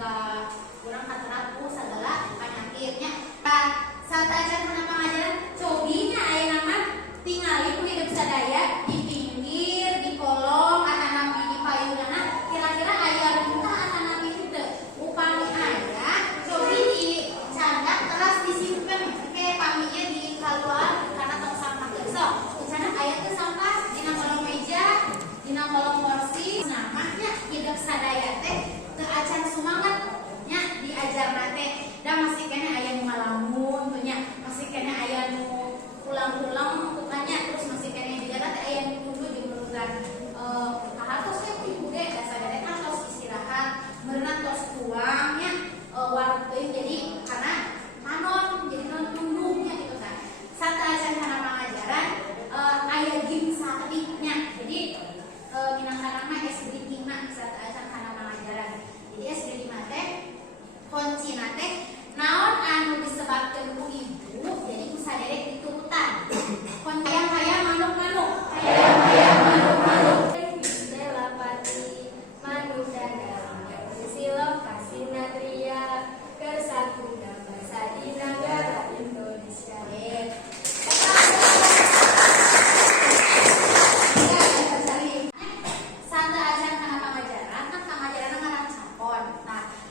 ke kurang katerapu segala penyakitnya. Saat acara karena pengajaran cobinya aya nama tingali ku hidup sadaya di pinggir di kolong atau di payudana kira-kira aya runtah atau itu upami aya cobi di canda terus disimpan kayak paminya di keluar karena tong sampah sok canda aya tuh sampah dina kolong meja dina kolong kursi namanya hidup sadaya teh teu acan sumangat nya diajar nate dan masih kena aya nu ngalamun tuh nya masih kena aya nu ulang-ulang bukannya terus masih kena dijaga teh aya nu kudu diurutkan kahartos teh ibu ge da sadaya kan tos istirahat berenang tos tuangnya waktu jadi karena panon jadi nunduknya gitu kan saat acan kana pangajaran aya gim satiknya jadi minangkana mah SD 5 saat acan kana pangajaran jadi SD 5 teh kuncina teh naon anu disebabkeun ku ibu jadi ku saderek diturutan kon hayang manuk-manuk hayang manuk-manuk Bella Pati manuk dadang silom kasina tria kersakuna basa di negara Indonesia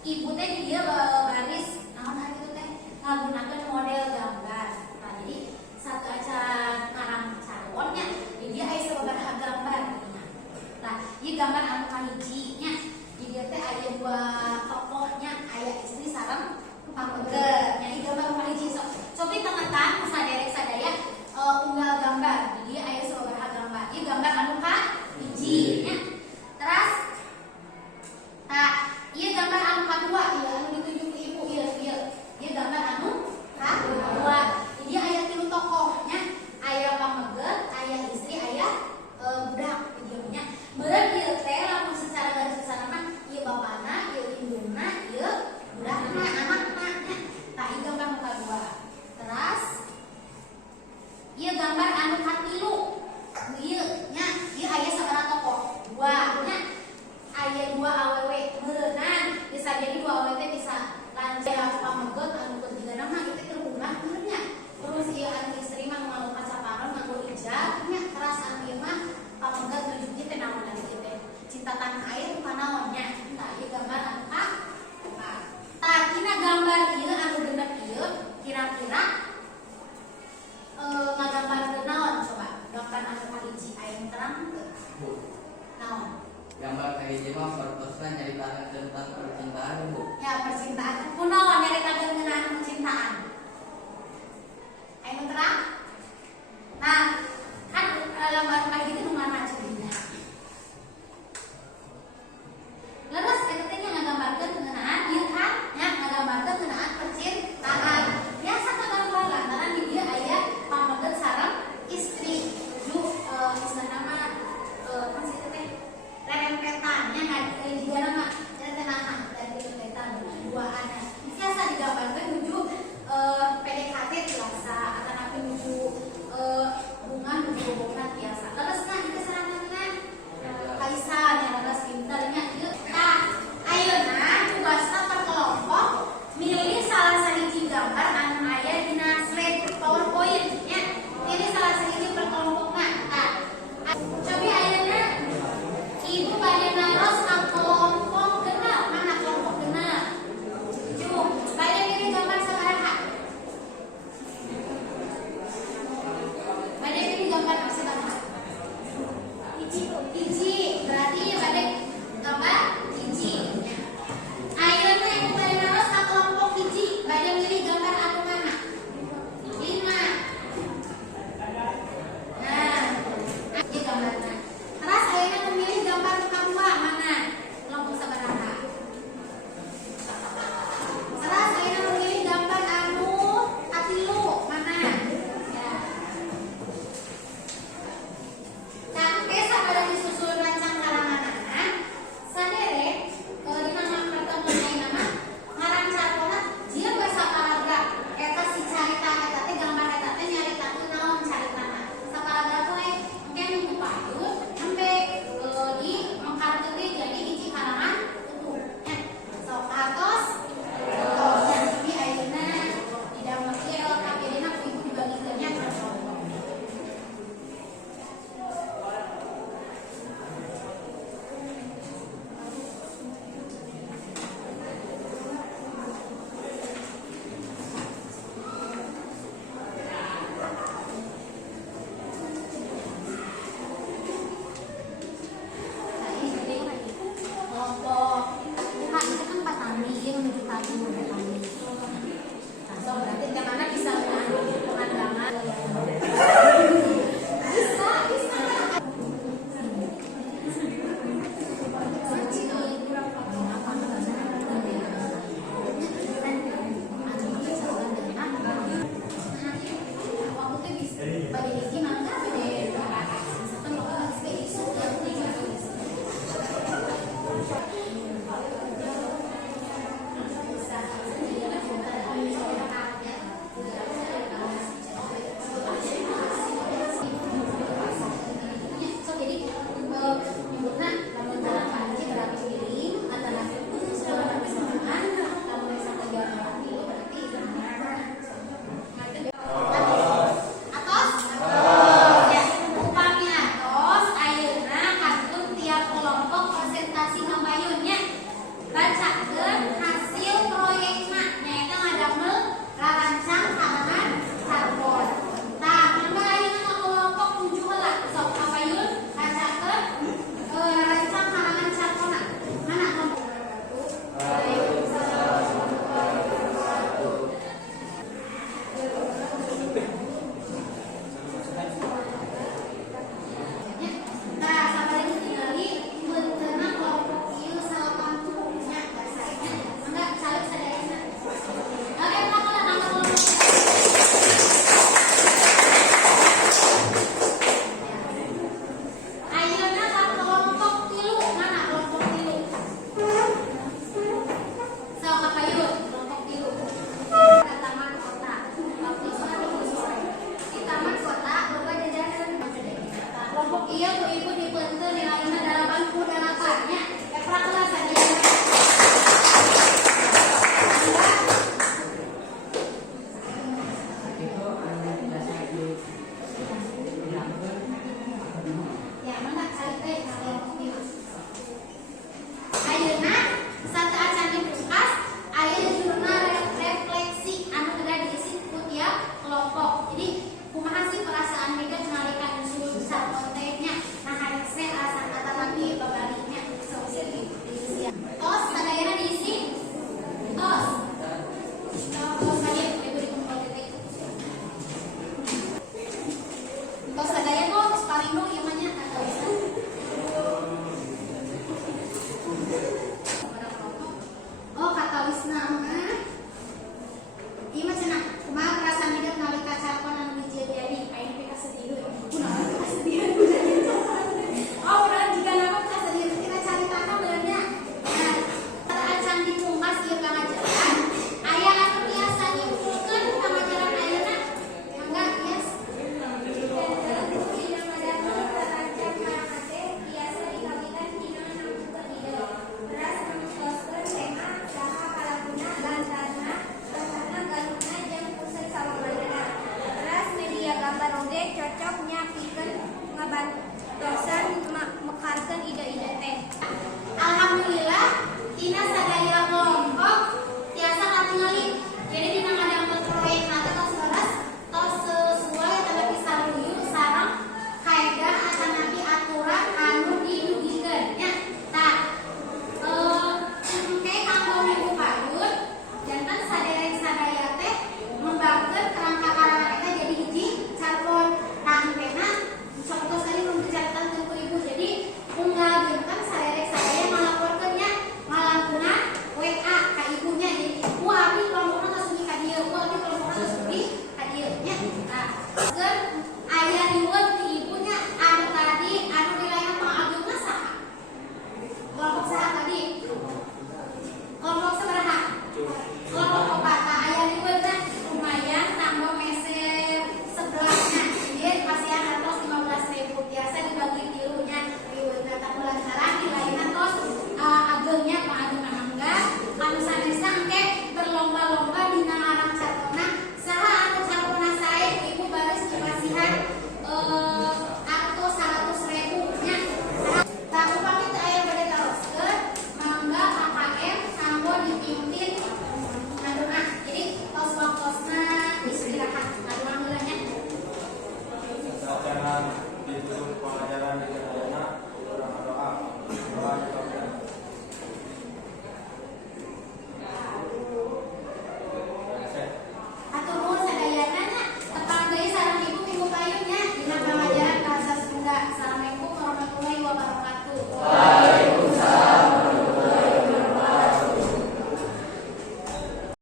ibu teh dia baris naon gitu teh ngagunakeun model gambar. Nah, jadi satu acara ngarang calonnya dia aya sababaraha gambar. Nah, ieu gambar anu kahiji nya. Di dieu teh aya dua tokohnya, aya istri sareng pameugeut. Nya ieu gambar kahiji sok. Cobi tengetan saderek sadaya unggal gambar. Di dieu aya sababaraha gambar. Ieu gambar anu kahiji nya. Terus iya gambar anu kadua, iya anu